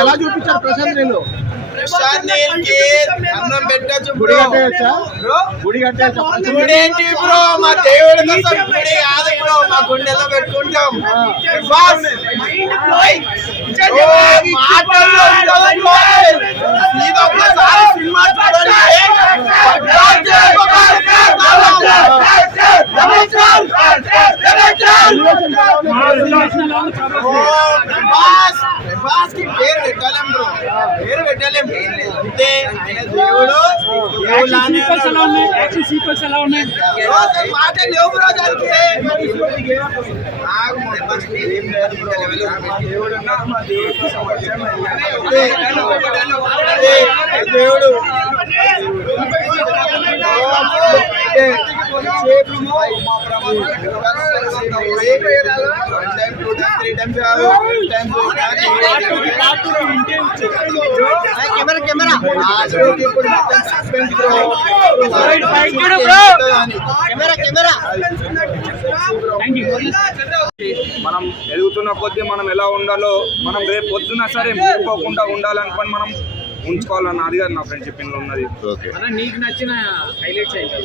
ఎలా చూపించారు ప్రశాంత్ నీళ్ళు? అన్నం పెట్టచ్చు గుడి కట్టేయచ్చా? గుడి కట్టేయచ్చా? గుడి ఏంటి బ్రో, మా దేవుడి కోసం గుడి కాదు బ్రో, మా గుండెలో పెట్టుకుంటాం. పేరు పెట్టలేం బ్రో, పేరు పెట్టలేం. అంటే ఆయన దేవుడు మాట లేవు బ్రో దానికి. దేవుడు మనం ఎదుగుతున్న కొద్దీ మనం ఎలా ఉండాలో మనం రేపు పొద్దున సరే ముట్టుకోకుండా ఉండాలనుకొని మనం ఉంచుకోవాలన్న అది కాదు నా ఫ్రెండ్షిప్ ఇందులో ఉన్నది. నీకు నచ్చిన హైలైట్స్ అయితే?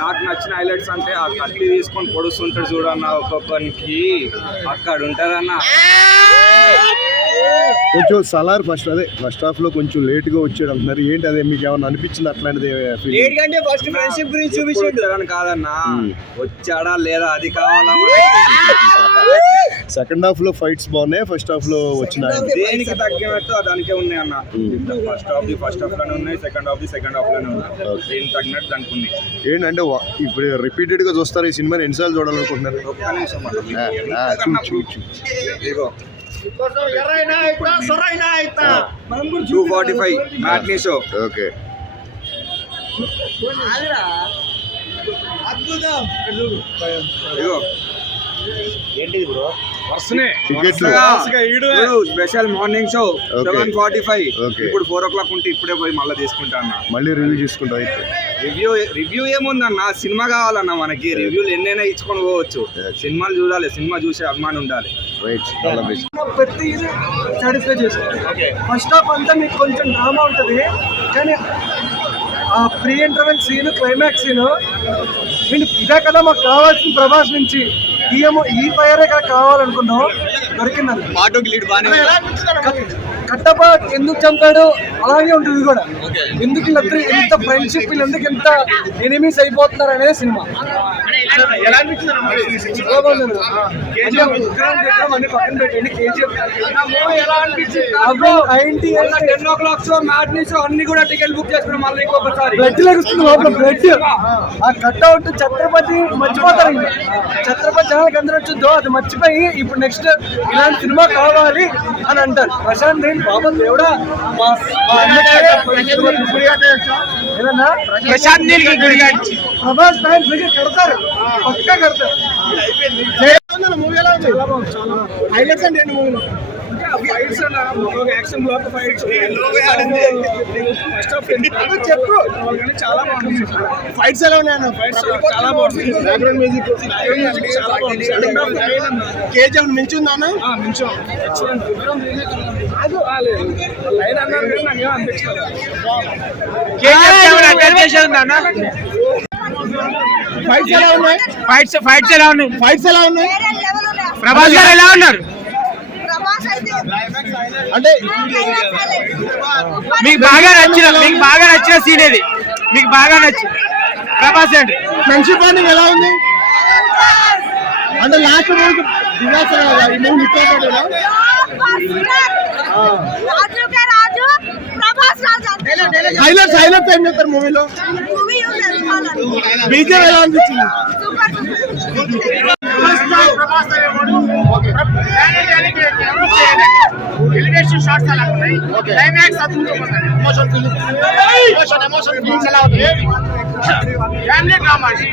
నాకు నచ్చిన హైలైట్స్ అంటే ఆ కత్తి తీసుకొని పొడుస్తుంటాడు చూడన్న ఒక్కొక్కరికి, అక్కడ ఉంటుందన్న. కొంచెం సలార్ ఫస్ట్ హాఫ్ లో కొంచెం లేట్ గా వచ్చాడు అంటున్నారు. ఏంటి అదే మీకు ఏమన్నా అనిపించింది అట్లాంటిది? చూపించాడని కాదన్నా, వచ్చాడా లేదా అది కావాలా. సెకండ్ హాఫ్ లో ఫైట్స్ బాగున్నాయి, ఫస్ట్ హాఫ్ లో వచ్చిన దేనికి తగ్గినట్టు దానికే ఉన్నాయి అన్న. ఫస్ట్ హాఫ్ లోనే ఉన్నాయి, సెకండ్ హాఫ్ లోనే ఉన్నాయి. దేనికి తగ్గినట్టు దానికి ఉన్నాయి. ఏంటంటే ఇప్పుడు రిపీటెడ్ గా చూస్తారు ఈ సినిమాని, ఎన్నిసార్లు చూడాలనుకుంటున్నారు? ఒక్క నిమిషం 245 మ్యాట్నీ షో. ఓకే, ఇగో ఏంటిది బ్రో? Special morning show 7:45. ఇప్పుడు 4 o'clock ఉంటే ఇప్పుడే పోయి మళ్ళీ తీసుకుంటా అన్న. మళ్ళీ రివ్యూ చేసుకుంటా. రివ్యూ ఏముందన్న, సినిమా కావాలన్న మనకి. రివ్యూలు ఎన్నైనా ఇచ్చుకొని పోవచ్చు, సినిమాలు చూడాలి, సినిమా చూసే అభిమానం ఉండాలి. ప్రతి సాటిస్ఫై చేసుకోవాలి. ఫస్ట్ హాఫ్ అంతా మీకు కొంచెం డ్రామా ఉంటుంది, కానీ ఆ pre interval scene, climax scene ఇదే కదా మాకు కావాల్సిన ప్రభాస్ నుంచి. ఈ ఫైరే కదా కావాలనుకున్నాం, దొరికిందండి. కట్టప్ప ఎందుకు చంపాడు అలాగే ఉంటుంది కూడా. ఎందుకు ఎంత ఫ్రెండ్షిప్, ఎందుకు ఎంత ఎనిమీస్ అయిపోతున్నారు అనేది సినిమా. అన్ని పక్కన పెట్టండి. అన్ని కూడా టికెట్ బుక్ చేసుకున్నాం. మళ్ళీ ఇంకొకసారి బ్లడ్ లెగుస్తుంది లోపల, బ్లడ్. ఆ కట్అవుట్ ఛత్రపతి మర్చిపోతారు. ఛత్రపతి జనాలకు అందరూ వచ్చిందో అది మర్చిపోయి ఇప్పుడు నెక్స్ట్ ఇలాంటి సినిమా కావాలి అని అంటారు. ప్రశాంత్ బాబా దేవుడా, ఏదన్నా ప్రభాస్ ఫ్యాన్స్ కడతారు, పక్కా కడతారు. మూవీ ఎలా ఉంది? హైలైట్స్ అంటే ఏంటి మూవీలో? యాక్షన్ బ్లాక్ ఫైట్స్, చెప్పు. చాలా బాగుంది. ఫైట్స్ ఎలా ఉన్నాయన్న? ఫైట్స్ చాలా బాగుంది. బ్యాక్గ్రౌండ్ మ్యూజిక్ చాలా బాగుంది. కేజీఎఫ్ మించుందా అన్న? మించు. లైన్ అన్నారు కానీ నాకు ఏమో అనిపించలేదు. ఫైట్స్ ఎలా ఉన్నాయి? ఫైట్స్ ఎలా ఉన్నాయి? ప్రభాస్ గారు ఎలా ఉన్నారు? అంటే మీకు బాగా నచ్చిన సీన్ ఏది? మీకు బాగా నచ్చి ప్రభాస్ అండి ఫ్రెండ్షిప్ బాండింగ్ ఎలా ఉంది? అంటే లాస్ట్ మూవీ డిజాస్టర్ కదా, ఈ మూవీ హిట్ అవుతాడు. హైలైట్స్ ఏం చెప్తారు మూవీలో? బీజేపీ ఎలా అనిపించింది? ఎలివేషన్ షాట్స్ అలా ఉన్నాయి. క్లైమాక్స్ అద్భుతంగా ఎమోషన్ ఫీలింగ్స్ ఎలా అవుతాయి? ఫ్యామిలీ డ్రామా అండి.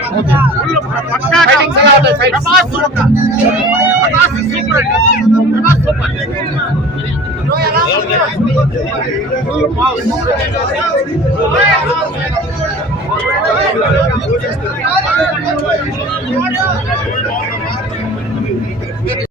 ఫుల్ పక్కా ఫైటింగ్స్ ఎలా అవుతాయి? ప్రభాస్ సూపర్ అండి.